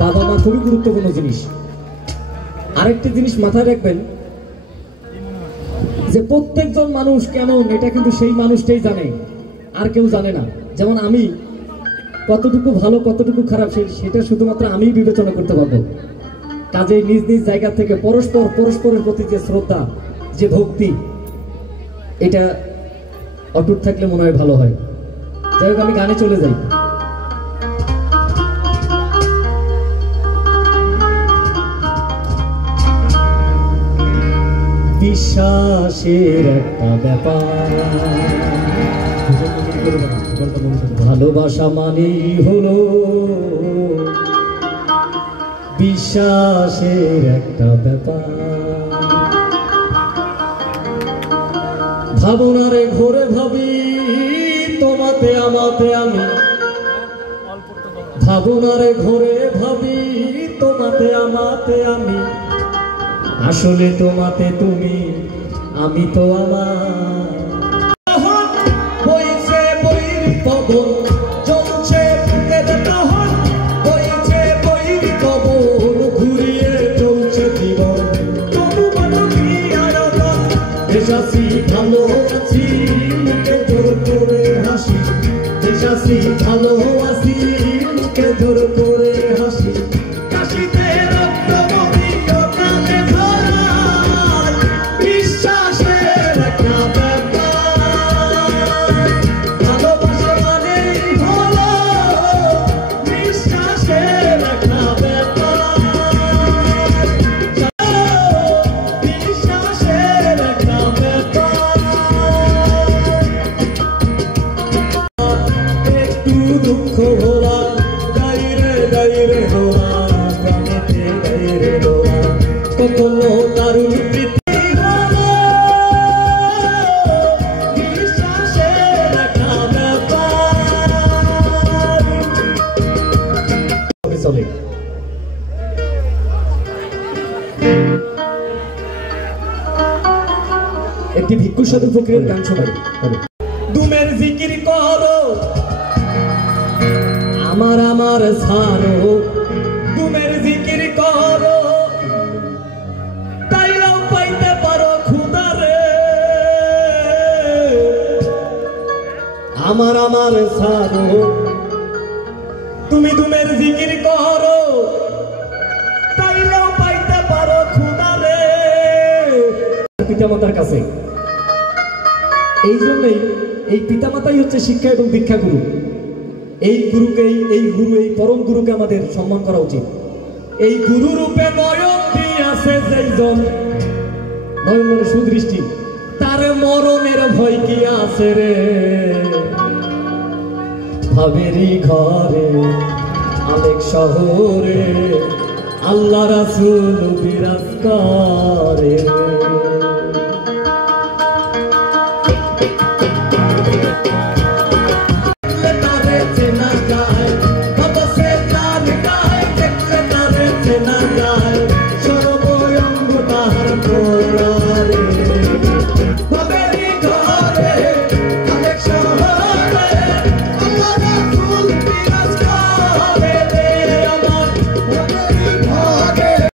বাবা মা খুবই গুরুত্বপূর্ণ জিনিস। আরেকটি জিনিস মাথায় রাখবেন যে প্রত্যেকজন মানুষ কেমন এটা কিন্তু সেই মানুষটাই জানে, আর কেউ জানে না। যেমন আমি কতটুকু ভালো কতটুকু খারাপ সেটা শুধুমাত্র আমিই বিবেচনা করতে পারবো। কাজেই নিজ নিজ জায়গা থেকে পরস্পরের প্রতি যে শ্রদ্ধা, যে ভক্তি, এটা অটুট থাকলে মনে হয় ভালো হয়। যাই হোক, আমি গানে চলে যাই। বিশ্বাসের একটা ব্যাপার, ভালোবাসা মানেই হলো বিশ্বাসের একটা ব্যাপার। ভাবনারে ঘরে ভাবি তোমাতে আমাতে আমি, ভাবনারে ঘরে ভাবি তোমাতে আমাতে আমি, আসলে তোমাতে তুমি, আমি তো আমার। বইছে বইর পবন চলছে তখন, বইছে বইর পবন ঘুরিয়ে চলছে জীবন। তবু বলো কি আয়োজন, দেশাসি ভালো আছি মুখে জোর করে হাসি, দেশাসি ভালো আছি মুখে জোর করে হাসি। কাশিতে রক্ত দুঃখ ভোলা গাইরে গাইরে ভোলা গানেতে গাইরে ভোলা কখনো দারুণ প্রীতি হলো বিশ্বাসের একটা ব্যাপার। চলে একটি ভিক্ষু সাধু ফকিরের গান শোনাই। দুমের জিকির করো আমার আমার ছাড়ো, তুমের জিকির করো তাইরাও পাইতে পারো খুদারে। আমার আমার ছাড়ো তুমি তুমের জিকির করো তাইরাও পাইতে পারো খুদারে। পিতামাতার কাছে এই জন্যই এই পিতামাতাই হচ্ছে শিক্ষা এবং দীক্ষা গুরু। এই গুরুকে এই পরম গুরুকে আমাদের সম্মান করা উচিত। এই গুরু রূপে নয়ন দিয়াছে যেইজন, নয়ন মানে সুদৃষ্টি, তার মরণের ভয় কি আছে রে। ভাবেরি ঘরে আলেক শহরে আল্লাহ রাসূল বিরাজ করে।